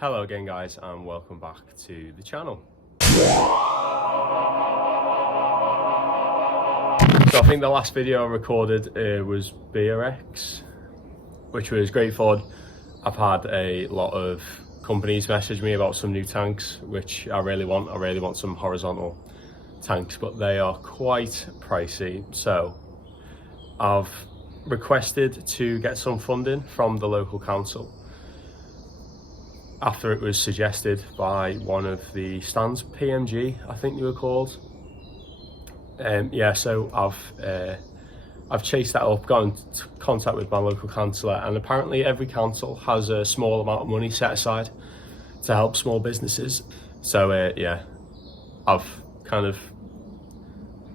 Hello again guys, and welcome back to the channel. So I think the last video I recorded was Beer X, which was great fun. I've had a lot of companies message me about some new tanks, which I really want. I really want some horizontal tanks, but they are quite pricey. So I've requested to get some funding from the local council after it was suggested by one of the stands, PMG, I think they were called. So I've chased that up, got into contact with my local councillor, and apparently every council has a small amount of money set aside to help small businesses. So I've kind of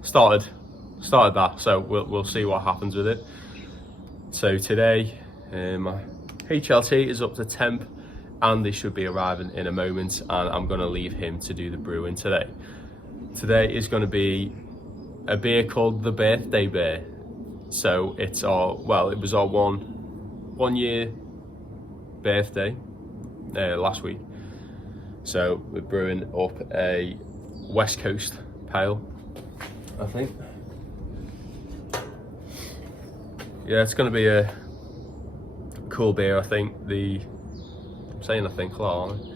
started that. So we'll see what happens with it. So today, my HLT is up to temp, and they should be arriving in a moment, and I'm going to leave him to do the brewing today. Today is going to be a beer called the Birthday Bear. So it was our one year birthday last week. So we're brewing up a West Coast pale, I think. Yeah, it's going to be a cool beer, I think. I'm saying I think a lot, aren't I?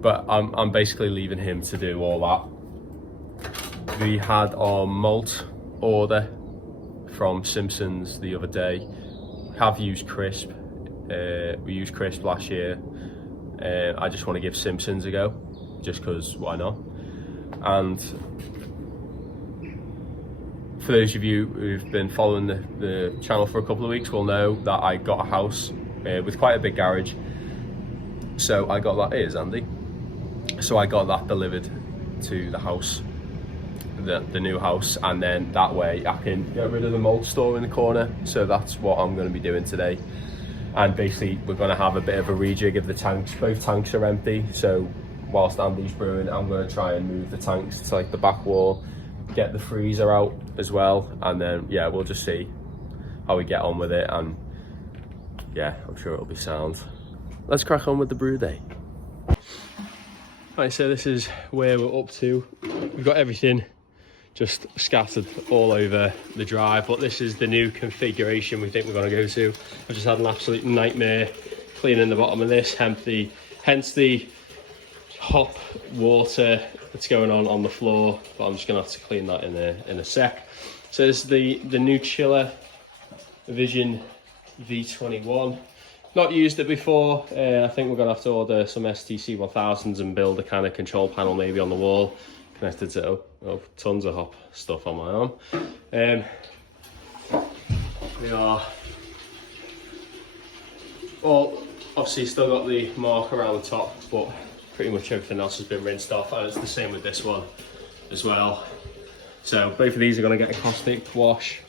But I'm basically leaving him to do all that. We had our malt order from Simpsons the other day. Have used crisp. We used crisp last year. I just want to give Simpsons a go, just because why not? And for those of you who've been following the channel for a couple of weeks will know that I got a house with quite a big garage. So I got that, it is Andy. So I got that delivered to the house, the new house, and then that way I can get rid of the malt store in the corner. So that's what I'm going to be doing today. And basically we're going to have a bit of a rejig of the tanks. Both tanks are empty, so whilst Andy's brewing, I'm going to try and move the tanks to like the back wall, get the freezer out as well, and then yeah, we'll just see how we get on with it, and yeah, I'm sure it'll be sound. Let's crack on with the brew day. Right, so this is where we're up to. We've got everything just scattered all over the drive, but this is the new configuration we think we're going to go to. I've just had an absolute nightmare cleaning the bottom of this, hence the hop water that's going on the floor, but I'm just going to have to clean that in a sec. So this is the new chiller, Vision V21. Not used it before. I think we're gonna have to order some STC 1000s and build a kind of control panel maybe on the wall connected to tons of hop stuff on my arm. We are all obviously still got the mark around the top, but pretty much everything else has been rinsed off, and it's the same with this one as well. So both of these are going to get a caustic wash.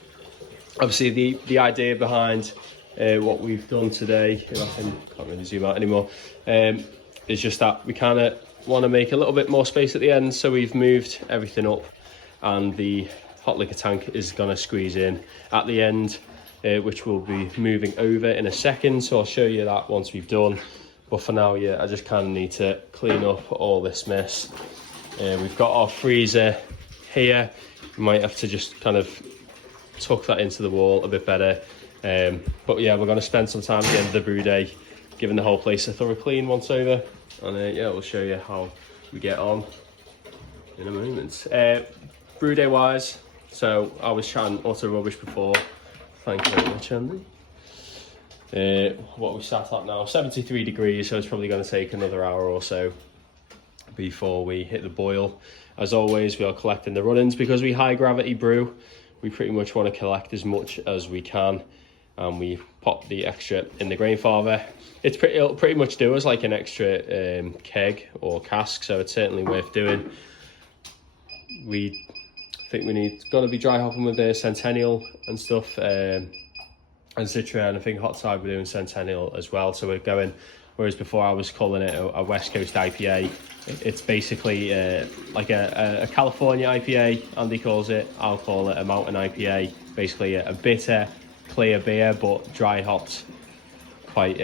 Obviously the idea behind what we've done today, I can't really zoom out anymore, is just that we kind of want to make a little bit more space at the end, so we've moved everything up, and the hot liquor tank is going to squeeze in at the end, which we'll be moving over in a second, so I'll show you that once we've done. But for now, yeah, I just kind of need to clean up all this mess. We've got our freezer here. We might have to just kind of tuck that into the wall a bit better. But yeah, we're going to spend some time at the end of the brew day giving the whole place a thorough clean once over, and yeah, we'll show you how we get on in a moment. Brew day wise, so I was chatting utter rubbish before. Thank you very much, Andy. What we sat at now, 73 degrees, so it's probably going to take another hour or so before we hit the boil. As always, we are collecting the run-ins because we high gravity brew. We pretty much want to collect as much as we can, and we pop the extra in the grain father. It'll pretty much do us like an extra keg or cask, so it's certainly worth doing. We think gonna be dry hopping with the Centennial and stuff, and Citra, and I think hot side we're doing Centennial as well. So we're going, whereas before I was calling it a West Coast IPA, it's basically like a California IPA, Andy calls it. I'll call it a mountain IPA. Basically a bitter, clear beer, but dry hopped, quite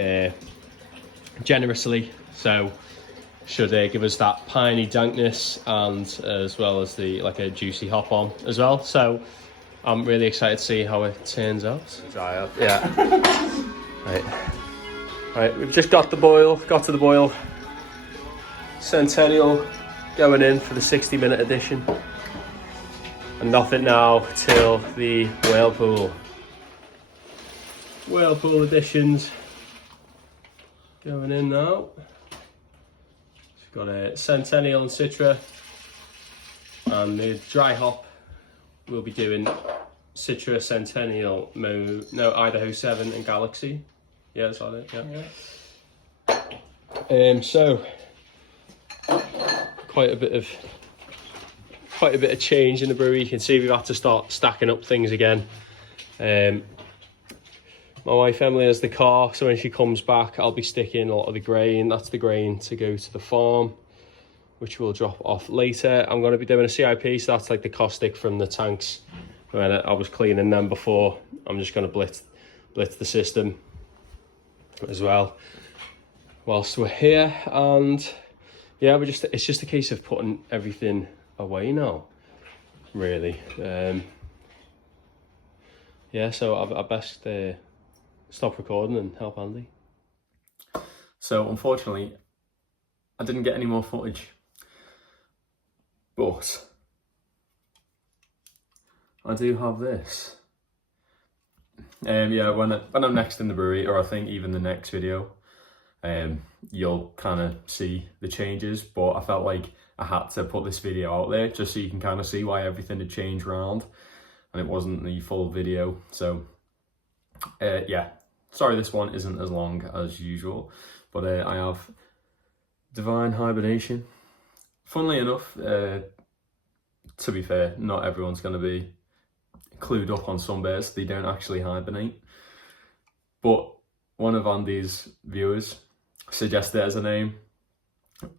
generously, so should give us that piney dankness, and as well as the like a juicy hop on as well. So I'm really excited to see how it turns out. Dry up, yeah. Right, we've just got to the boil. Centennial going in for the 60-minute edition, and nothing now till the Whirlpool editions going in now. Got a Centennial and Citra, and the dry hop we'll be doing Citra, Centennial, Idaho 7 and Galaxy. Yeah, that's all it. Yeah. So quite a bit of change in the brewery. You can see we've had to start stacking up things again. My wife Emily has the car, so when she comes back I'll be sticking a lot of the grain. That's the grain to go to the farm, which we'll drop off later. I'm going to be doing a CIP, so that's like the caustic from the tanks when I was cleaning them before. I'm just going to blitz the system as well whilst we're here. And yeah, it's just a case of putting everything away now, really. Yeah, so I best stop recording and help Andy. So unfortunately, I didn't get any more footage, but I do have this. Yeah, when I'm next in the brewery, or I think even the next video, you'll kind of see the changes, but I felt like I had to put this video out there just so you can kind of see why everything had changed around, and it wasn't the full video. So yeah, sorry this one isn't as long as usual, but I have Divine Hibernation. Funnily enough, to be fair, not everyone's going to be clued up on some bears. They don't actually hibernate, but one of Andy's viewers suggested it as a name,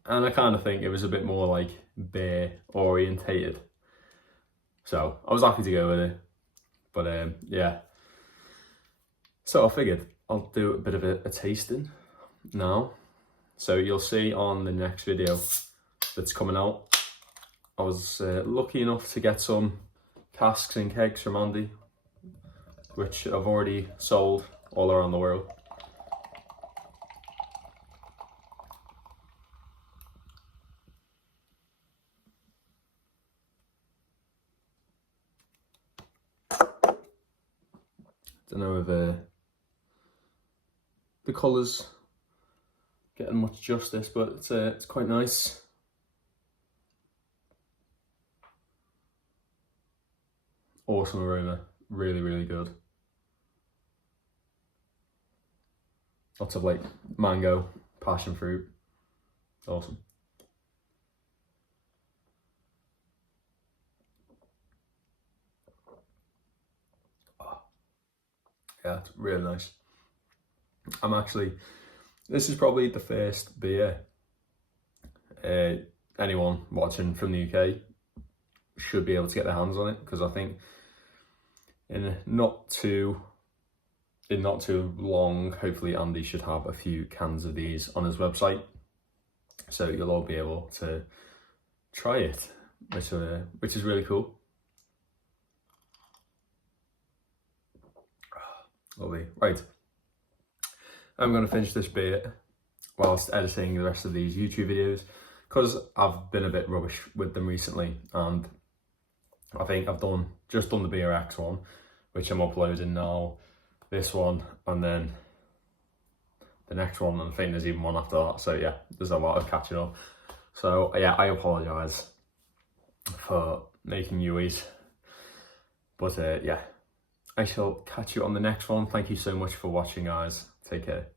and I kind of think it was a bit more like bear orientated, so I was happy to go with it. But yeah, so I figured I'll do a bit of a tasting now. So you'll see on the next video that's coming out, I was lucky enough to get some casks and kegs from Andy, which I've already sold all around the world. Don't know if the colours getting much justice, but it's quite nice. Awesome aroma, really, really good. Lots of like mango, passion fruit, awesome. Oh, yeah, it's really nice. This is probably the first beer anyone watching from the UK should be able to get their hands on it, because I think in not too long, hopefully Andy should have a few cans of these on his website, so you'll all be able to try it, which is really cool. Lovely. Right, I'm going to finish this beer whilst editing the rest of these YouTube videos, because I've been a bit rubbish with them recently, and I think I've just done the BRX one, which I'm uploading now, this one, and then the next one, and I think there's even one after that. So yeah, there's a lot of catching up. So yeah, I apologise for making you wait, but yeah, I shall catch you on the next one. Thank you so much for watching, guys. Take care.